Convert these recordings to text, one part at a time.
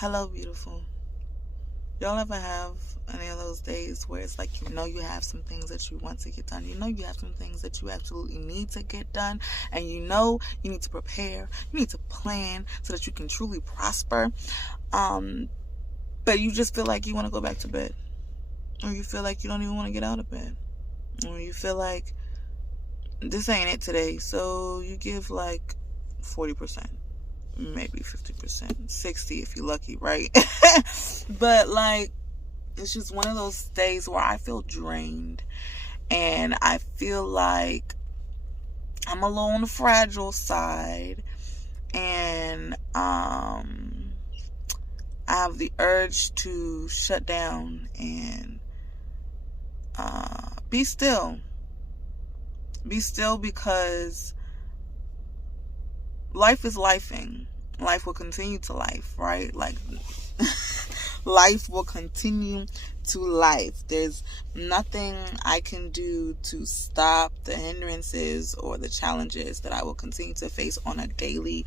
Hello, beautiful. Y'all ever have any of those days where it's like you have some things that you want to get done? You have some things that you absolutely need to get done, and you need to prepare, you need to plan so that you can truly prosper. But you just feel like you want to go back to bed, or you feel like you don't even want to get out of bed, or you feel like this ain't it today, so you give like 40%. Maybe 50%, 60% if you're lucky, right? But like, it's just one of those days where I feel drained, and I feel like I'm a little on the fragile side, and I have the urge to shut down and be still. Be still, because life is lifing. Life will continue to life, right? Like, life will continue to life. There's nothing I can do to stop the hindrances or the challenges that I will continue to face on a daily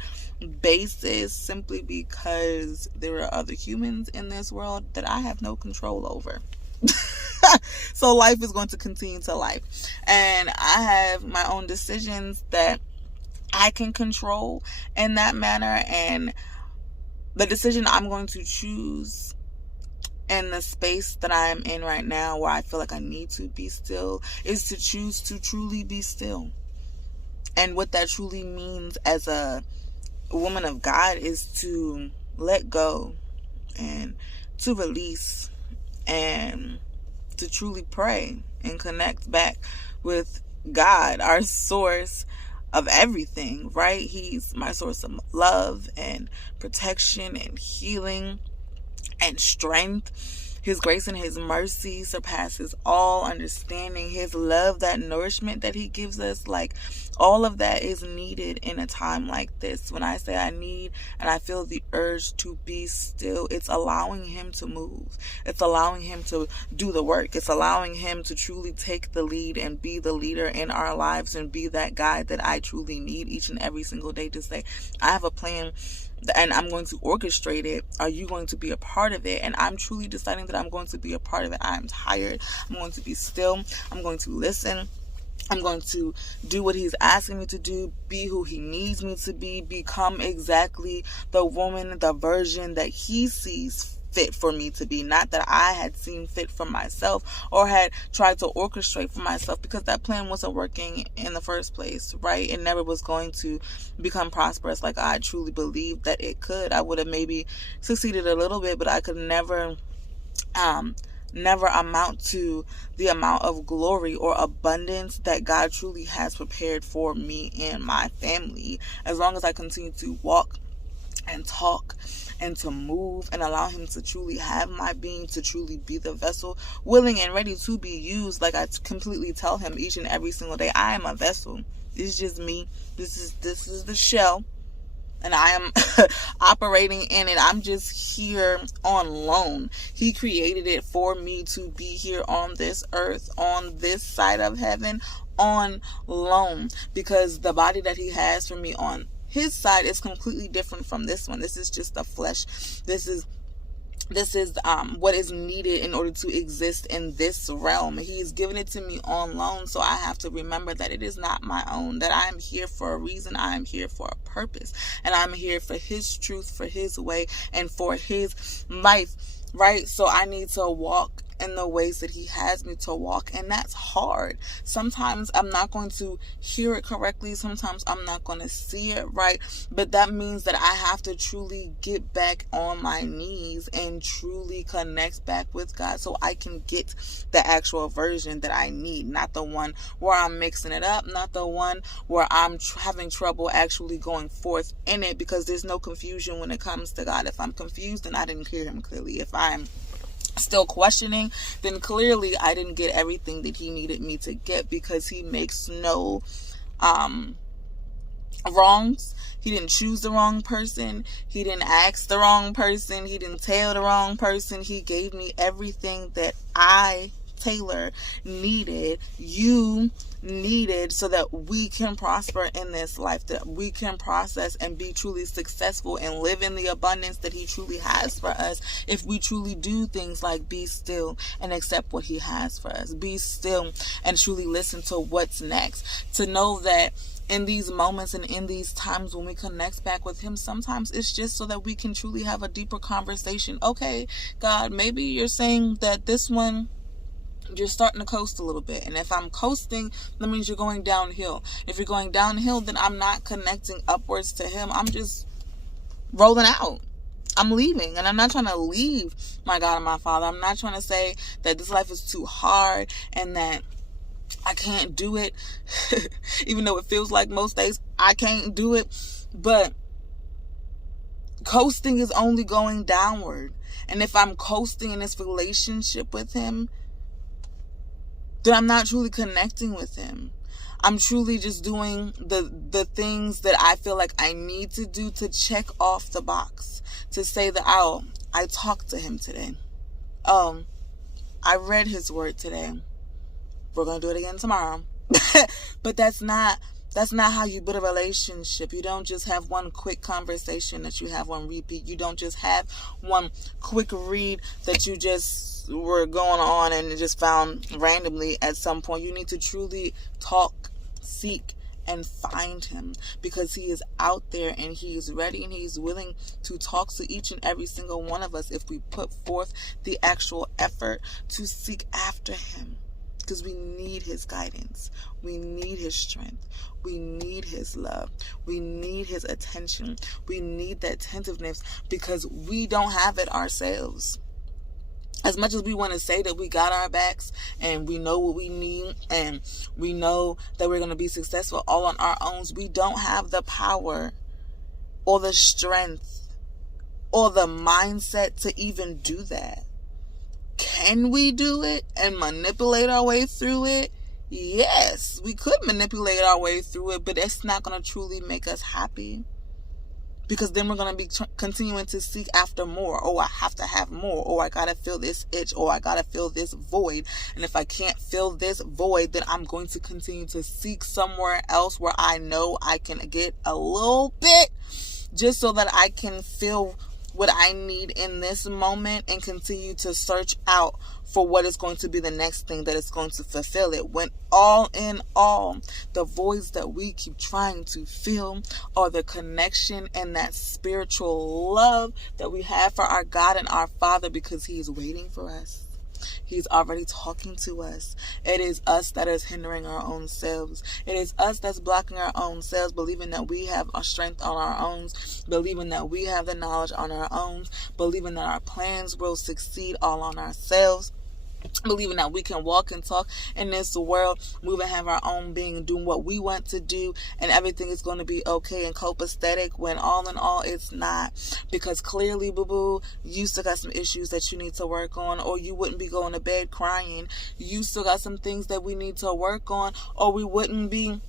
basis, simply because there are other humans in this world that I have no control over. So life is going to continue to life. And I have my own decisions that I can control in that manner, and the decision I'm going to choose in the space that I'm in right now, where I feel like I need to be still, is to choose to truly be still. And what that truly means as a woman of God is to let go and to release and to truly pray and connect back with God, our source of everything, right? He's my source of love and protection and healing and strength. His grace and his mercy surpasses all understanding. His love, that nourishment that he gives us, like, all of that is needed in a time like this. When I say I need and I feel the urge to be still, it's allowing him to move. It's allowing him to do the work. It's allowing him to truly take the lead and be the leader in our lives and be that guide that I truly need each and every single day, to say, I have a plan and I'm going to orchestrate it. Are you going to be a part of it? And I'm truly deciding that I'm going to be a part of it. I'm tired. I'm going to be still. I'm going to listen. I'm going to do what he's asking me to do, be who he needs me to be, become exactly the woman, the version that he sees fit for me to be. Not that I had seen fit for myself or had tried to orchestrate for myself, because that plan wasn't working in the first place, right? It never was going to become prosperous like I truly believed that it could. I would have maybe succeeded a little bit, but I could never amount to the amount of glory or abundance that God truly has prepared for me and my family, as long as I continue to walk and talk and to move and allow him to truly have my being, to truly be the vessel, willing and ready to be used. Like I completely tell him each and every single day, I am a vessel. This is just me. This is the shell, and I am operating in it. I'm just here on loan. He created it for me to be here on this earth, on this side of heaven, on loan, because the body that he has for me on his side is completely different from this one. This is just the flesh. This is what is needed in order to exist in this realm. He's given it to me on loan, so I have to remember that it is not my own, that I am here for a reason. I am here for a purpose, and I'm here for his truth, for his way, and for his life, right? So I need to walk in the ways that he has me to walk, and that's hard. Sometimes I'm not going to hear it correctly. Sometimes I'm not going to see it right, but that means that I have to truly get back on my knees and truly connect back with God, so I can get the actual version that I need, not the one where I'm mixing it up, not the one where I'm having trouble actually going forth in it, because there's no confusion when it comes to God. If I'm confused, then I didn't hear him clearly. If I'm still questioning, then clearly I didn't get everything that he needed me to get, because he makes no wrongs. He didn't choose the wrong person. He didn't ask the wrong person. He didn't tell the wrong person. He gave me everything that I Taylor needed, you needed, so that we can prosper in this life, that we can process and be truly successful and live in the abundance that he truly has for us, if we truly do things like be still and accept what he has for us, be still and truly listen to what's next, to know that in these moments and in these times when we connect back with him, sometimes it's just so that we can truly have a deeper conversation. Okay, God, maybe you're saying that this one, you're starting to coast a little bit. And if I'm coasting, that means you're going downhill. If you're going downhill, then I'm not connecting upwards to him. I'm just rolling out. I'm leaving. And I'm not trying to leave my God and my Father. I'm not trying to say that this life is too hard and that I can't do it. Even though it feels like most days I can't do it. But coasting is only going downward. And if I'm coasting in this relationship with him, then I'm not truly connecting with him. I'm truly just doing the things that I feel like I need to do to check off the box, to say that, oh, I talked to him today. Oh, I read his word today. We're going to do it again tomorrow. But that's not how you build a relationship. You don't just have one quick conversation that you have on repeat. You don't just have one quick read that you just were going on and just found randomly at some point. You need to truly talk, seek, and find him, because he is out there and he is ready and he is willing to talk to each and every single one of us if we put forth the actual effort to seek after him. Because we need his guidance. We need his strength. We need his love. We need his attention. We need that attentiveness, because we don't have it ourselves. As much as we want to say that we got our backs and we know what we need and we know that we're going to be successful all on our own, we don't have the power or the strength or the mindset to even do that. Can we do it and manipulate our way through it? Yes, we could manipulate our way through it, but it's not going to truly make us happy. Because then we're going to be continuing to seek after more. Oh, I have to have more. Oh, I got to fill this itch. Oh, I got to fill this void. And if I can't fill this void, then I'm going to continue to seek somewhere else where I know I can get a little bit, just so that I can fill what I need in this moment and continue to search out for what is going to be the next thing that is going to fulfill it. When all in all, the voids that we keep trying to fill are the connection and that spiritual love that we have for our God and our Father, because he is waiting for us. He's already talking to us. It is us that is hindering our own selves. It is us that's blocking our own selves, believing that we have our strength on our own, believing that we have the knowledge on our own, believing that our plans will succeed all on ourselves, believing that we can walk and talk in this world, move and have our own being, doing what we want to do, and everything is going to be okay and copacetic, when all in all it's not. Because clearly, boo-boo, you still got some issues that you need to work on, or you wouldn't be going to bed crying. You still got some things that we need to work on, or we wouldn't be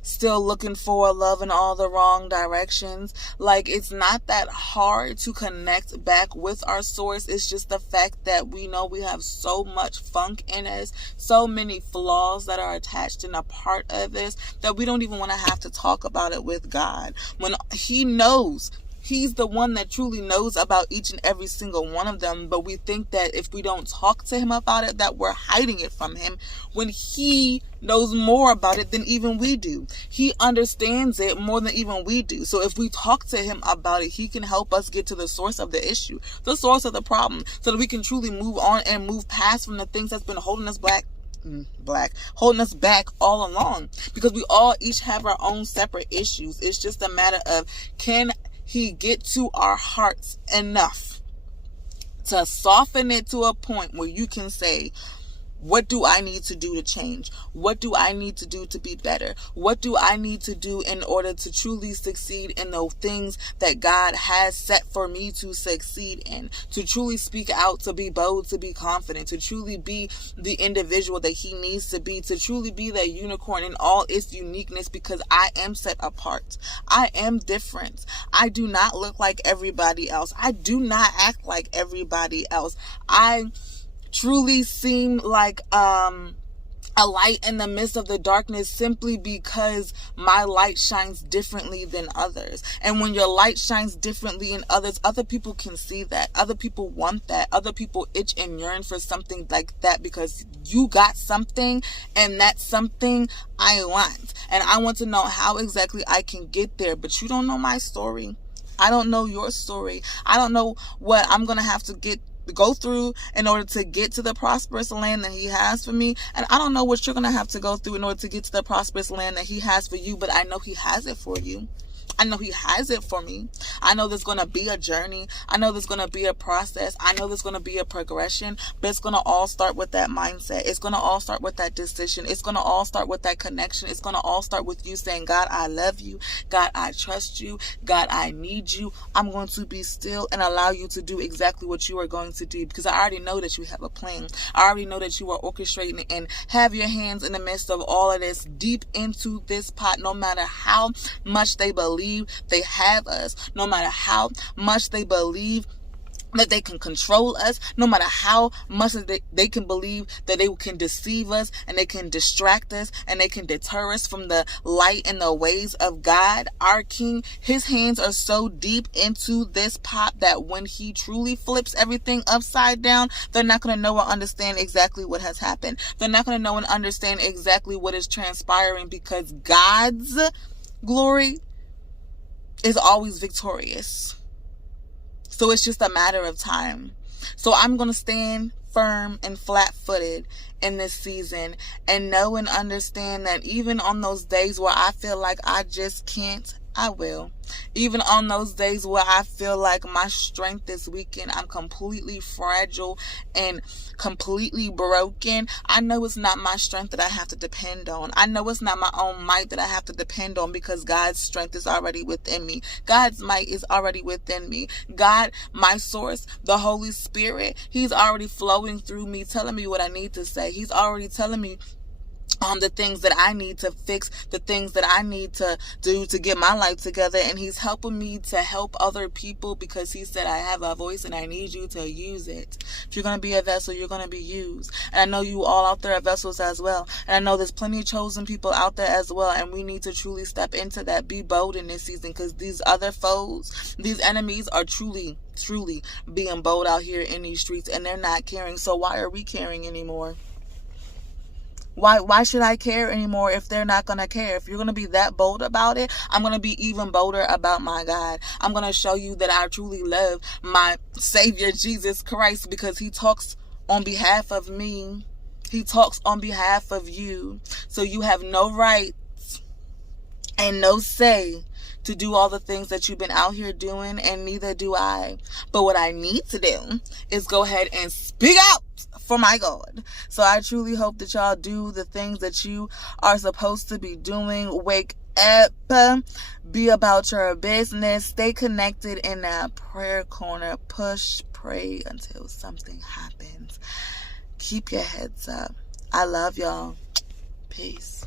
still looking for love in all the wrong directions. Like, it's not that hard to connect back with our source. It's just the fact that we know we have so much funk in us, so many flaws that are attached and a part of this, that we don't even want to have to talk about it with God. When he knows, he's the one that truly knows about each and every single one of them. But we think that if we don't talk to him about it, that we're hiding it from him, when he knows more about it than even we do. He understands it more than even we do. So if we talk to him about it, he can help us get to the source of the issue, the source of the problem, so that we can truly move on and move past from the things that's been holding us holding us back all along. Because we all each have our own separate issues. It's just a matter of, can he get to our hearts enough to soften it to a point where you can say, what do I need to do to change? What do I need to do to be better? What do I need to do in order to truly succeed in the things that God has set for me to succeed in? To truly speak out, to be bold, to be confident, to truly be the individual that he needs to be, to truly be that unicorn in all its uniqueness, because I am set apart. I am different. I do not look like everybody else. I do not act like everybody else. I truly seem like a light in the midst of the darkness simply because my light shines differently than others. And when your light shines differently in others, other people can see that. Other people want that. Other people itch and yearn for something like that because you got something, and that's something I want. And I want to know how exactly I can get there. But you don't know my story. I don't know your story. I don't know what I'm going to have to go through in order to get to the prosperous land that he has for me. And I don't know what you're going to have to go through in order to get to the prosperous land that he has for you, but I know he has it for you. I know he has it for me. I know there's going to be a journey. I know there's going to be a process. I know there's going to be a progression, but it's going to all start with that mindset. It's going to all start with that decision. It's going to all start with that connection. It's going to all start with you saying, God, I love you. God, I trust you. God, I need you. I'm going to be still and allow you to do exactly what you are going to do, because I already know that you have a plan. I already know that you are orchestrating and have your hands in the midst of all of this, deep into this pot, no matter how much they believe they have us, no matter how much they believe that they can control us, no matter how much they can believe that they can deceive us and they can distract us and they can deter us from the light and the ways of God, our King. His hands are so deep into this pot that when he truly flips everything upside down, they're not going to know or understand exactly what has happened. They're not going to know and understand exactly what is transpiring, because God's glory is always victorious. So it's just a matter of time. So I'm going to stand firm and flat-footed in this season and know and understand that even on those days where I feel like I just can't, I will. Even on those days where I feel like my strength is weakened, I'm completely fragile and completely broken, I know it's not my strength that I have to depend on. I know it's not my own might that I have to depend on, because God's strength is already within me. God's might is already within me. God, my source, the Holy Spirit, he's already flowing through me, telling me what I need to say. He's already telling me the things that I need to fix, the things that I need to do to get my life together. And he's helping me to help other people, because he said, I have a voice and I need you to use it. If you're going to be a vessel, you're going to be used. And I know you all out there are vessels as well. And I know there's plenty of chosen people out there as well. And we need to truly step into that. Be bold in this season, because these other foes, these enemies are truly being bold out here in these streets, and they're not caring. So why are we caring anymore? Why should I care anymore if they're not going to care? If you're going to be that bold about it, I'm going to be even bolder about my God. I'm going to show you that I truly love my Savior, Jesus Christ, because he talks on behalf of me. He talks on behalf of you. So you have no right and no say to do all the things that you've been out here doing, and neither do I. But what I need to do is go ahead and speak out for my God. So I truly hope that y'all do the things that you are supposed to be doing. Wake up, be about your business, stay connected in that prayer corner, push, pray until something happens. Keep your heads up. I love y'all. Peace.